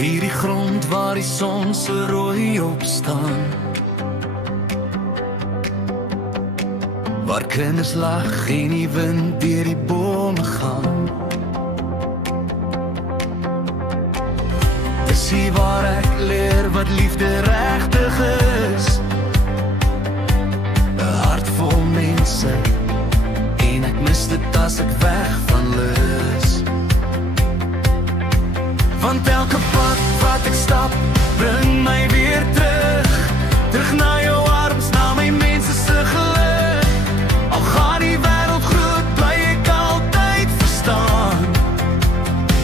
hierdie grond waar die son so rooi opstaan, waar kinders lag en die wind deur die bome gaan. Dis hier waar ek leer wat liefde regtig is, 'n hart vol mense, en ek mis dit as ek weg van lus. Want elke pad wat ek stap, bring my weer terug na jou arms, na my mense se geluk. Al gaan die wêreld groot, bly ek altyd verstaan.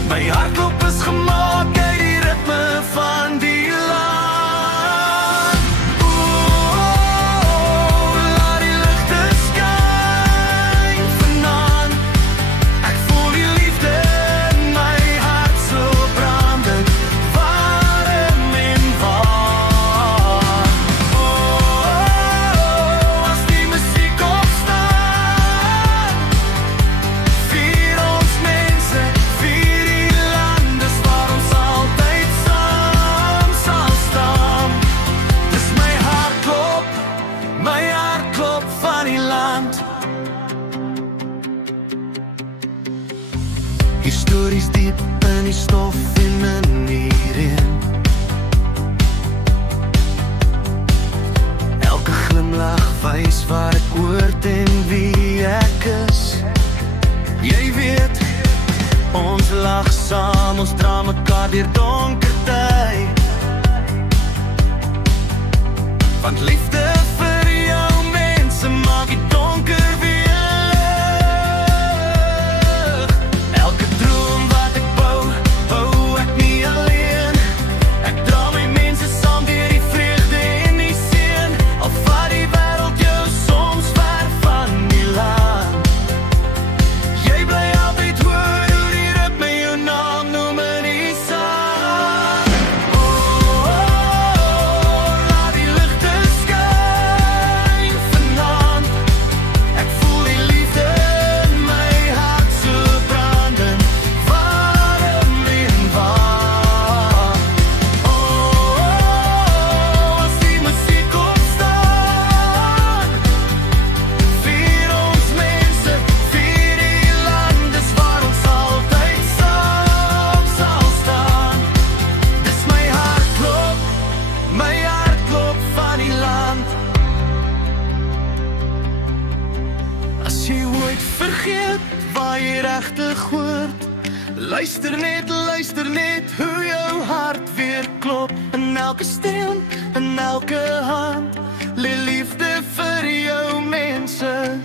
My hartklop is gemaak uit die ritme van die land. Laat die ligte skyn vanaand. Ek voel die liefde in my hart so brandend, warm en warm. As die musiek opstaan, vier ons mense, vier die land, dis waar ons altyd saam sal staan. Dis my hartklop van die land. Histories diep in die stof en in die reën. Elke glimlach wys waar ek hoort en wie ek is. Jy weet, ons lag saam, ons dra mekaar deur donker tyd. Want liefde vir jou mense maak die donker weer lig. Elke droom wat ek bou ek nie alleen. Ek dra my mense saam deur die vreugde en die seën. Al vat die wêreld jou soms ver van die land. Jy bly altyd hoor hoe die ritme jou naam noem in die sang. Laat die ligte skyn vanaand. Ek voel die liefde in my hart so brandend, warm en warm. As die musiek opstaan, vier ons mense, vier die land, dis waar ons altyd saam sal staan. Dis my hartklop van die land. As jy ooit vergeet waar jy regtig hoort, luister net hoe jou hart weer klop. In elke stem, in elke hand, lê liefde vir jou mense.